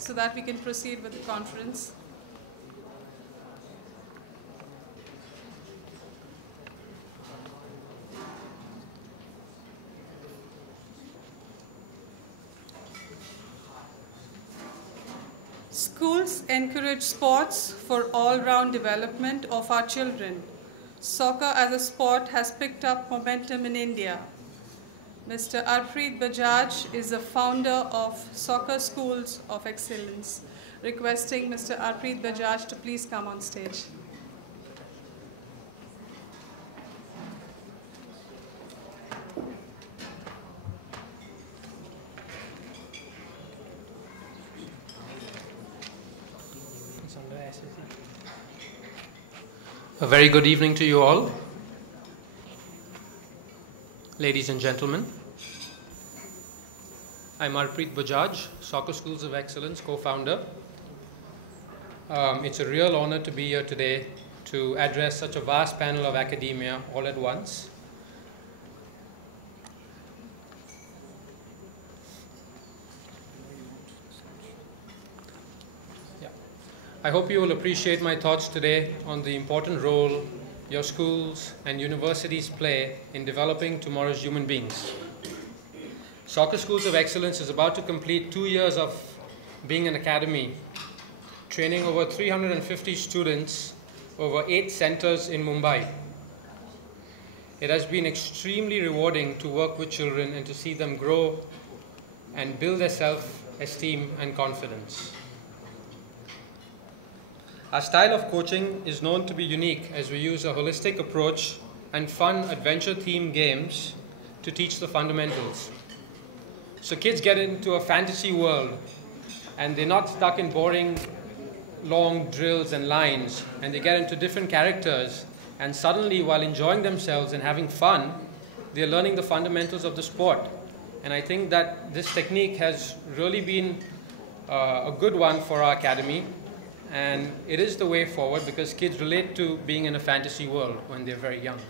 so that we can proceed with the conference. Schools encourage sports for all-round development of our children. Soccer as a sport has picked up momentum in India. Mr. Arpreet Bajaj is the founder of Soccer Schools of Excellence. Requesting Mr. Arpreet Bajaj to please come on stage. A very good evening to you all, ladies and gentlemen. I'm Arpreet Bajaj, Soccer Schools of Excellence co-founder. It's a real honor to be here today to address such a vast panel of academia all at once. I hope you will appreciate my thoughts today on the important role your schools and universities play in developing tomorrow's human beings. Soccer Schools of Excellence is about to complete 2 years of being an academy, training over 350 students over 8 centers in Mumbai. It has been extremely rewarding to work with children and to see them grow and build their self-esteem and confidence. Our style of coaching is known to be unique as we use a holistic approach and fun adventure-themed games to teach the fundamentals. So kids get into a fantasy world and they're not stuck in boring long drills and lines, and they get into different characters, and suddenly while enjoying themselves and having fun, they're learning the fundamentals of the sport. And I think that this technique has really been a good one for our academy. And it is the way forward because kids relate to being in a fantasy world when they're very young.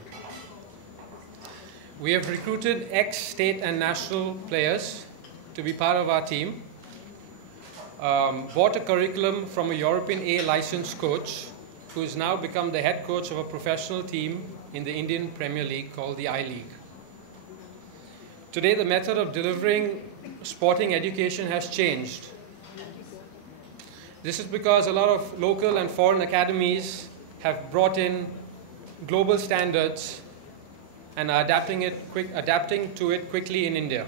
We have recruited ex-state and national players to be part of our team, bought a curriculum from a European A licensed coach who has now become the head coach of a professional team in the Indian Premier League called the I-League. Today, the method of delivering sporting education has changed. This is because a lot of local and foreign academies have brought in global standards and are adapting to it quickly in India.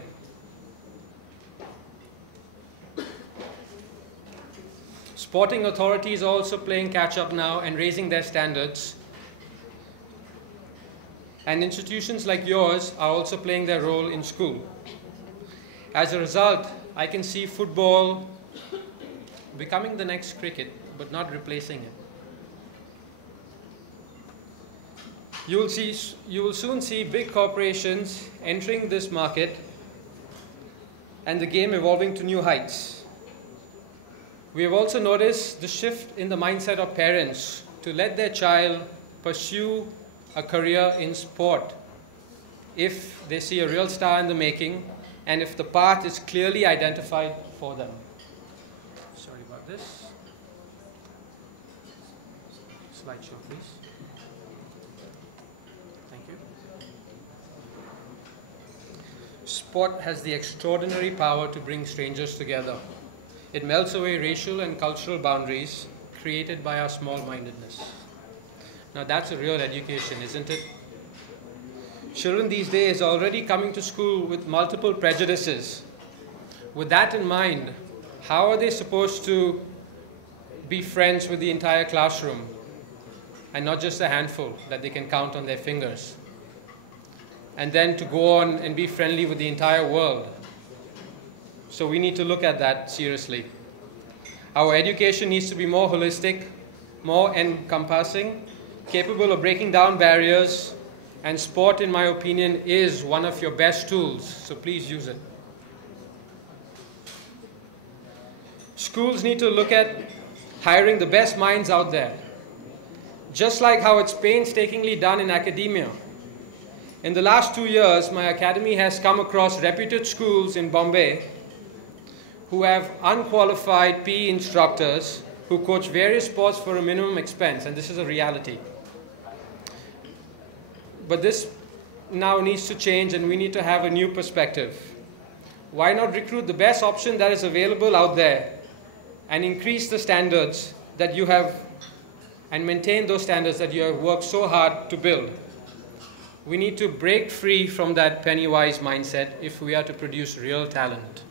Sporting authorities are also playing catch up now and raising their standards. And institutions like yours are also playing their role in school. As a result, I can see football becoming the next cricket, but not replacing it. You will soon see big corporations entering this market and the game evolving to new heights. We have also noticed the shift in the mindset of parents to let their child pursue a career in sport if they see a real star in the making and if the path is clearly identified for them. This slideshow, please. Thank you. Sport has the extraordinary power to bring strangers together. It melts away racial and cultural boundaries created by our small-mindedness. Now that's a real education, isn't it? Children these days are already coming to school with multiple prejudices. With that in mind, how are they supposed to be friends with the entire classroom and not just a handful that they can count on their fingers? And then to go on and be friendly with the entire world. So we need to look at that seriously. Our education needs to be more holistic, more encompassing, capable of breaking down barriers, and sport, in my opinion, is one of your best tools, so please use it. Schools need to look at hiring the best minds out there, just like how it's painstakingly done in academia. In the last 2 years, my academy has come across reputed schools in Bombay who have unqualified PE instructors who coach various sports for a minimum expense, and this is a reality. But this now needs to change, and we need to have a new perspective. Why not recruit the best option that is available out there and increase the standards that you have and maintain those standards that you have worked so hard to build? We need to break free from that penny-wise mindset if we are to produce real talent.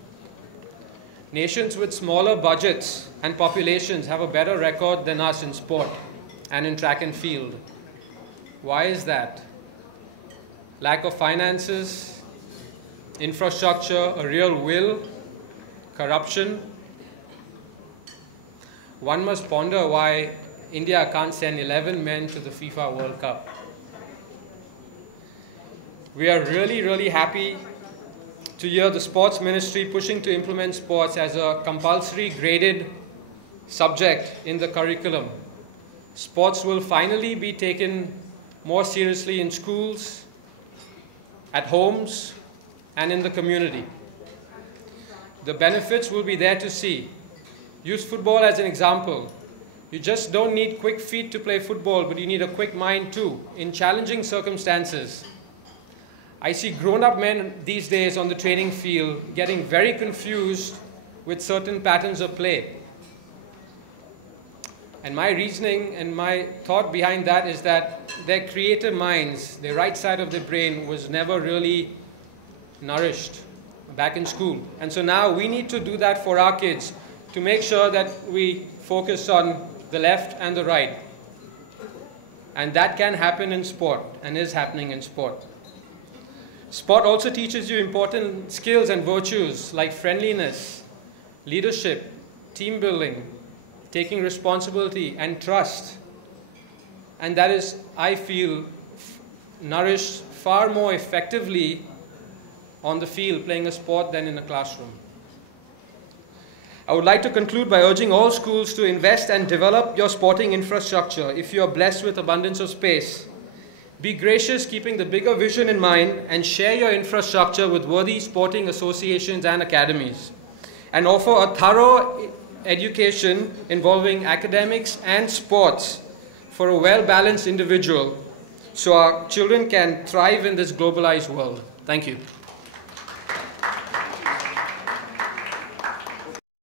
Nations with smaller budgets and populations have a better record than us in sport and in track and field. Why is that? Lack of finances, infrastructure, a real will, corruption. One must ponder why India can't send 11 men to the FIFA World Cup. We are really happy to hear the Sports Ministry pushing to implement sports as a compulsory graded subject in the curriculum. Sports will finally be taken more seriously in schools, at homes, and in the community. The benefits will be there to see. Use football as an example. You just don't need quick feet to play football, but you need a quick mind too, in challenging circumstances. I see grown-up men these days on the training field getting very confused with certain patterns of play. And my reasoning and my thought behind that is that their creative minds, the right side of their brain, was never really nourished back in school. And so now we need to do that for our kids to make sure that we focus on the left and the right. And that can happen in sport and is happening in sport. Sport also teaches you important skills and virtues like friendliness, leadership, team building, taking responsibility, and trust. And that is, I feel, nourished far more effectively on the field playing a sport than in a classroom. I would like to conclude by urging all schools to invest and develop your sporting infrastructure if you are blessed with abundance of space. Be gracious, keeping the bigger vision in mind, and share your infrastructure with worthy sporting associations and academies. And offer a thorough education involving academics and sports for a well-balanced individual so our children can thrive in this globalized world. Thank you.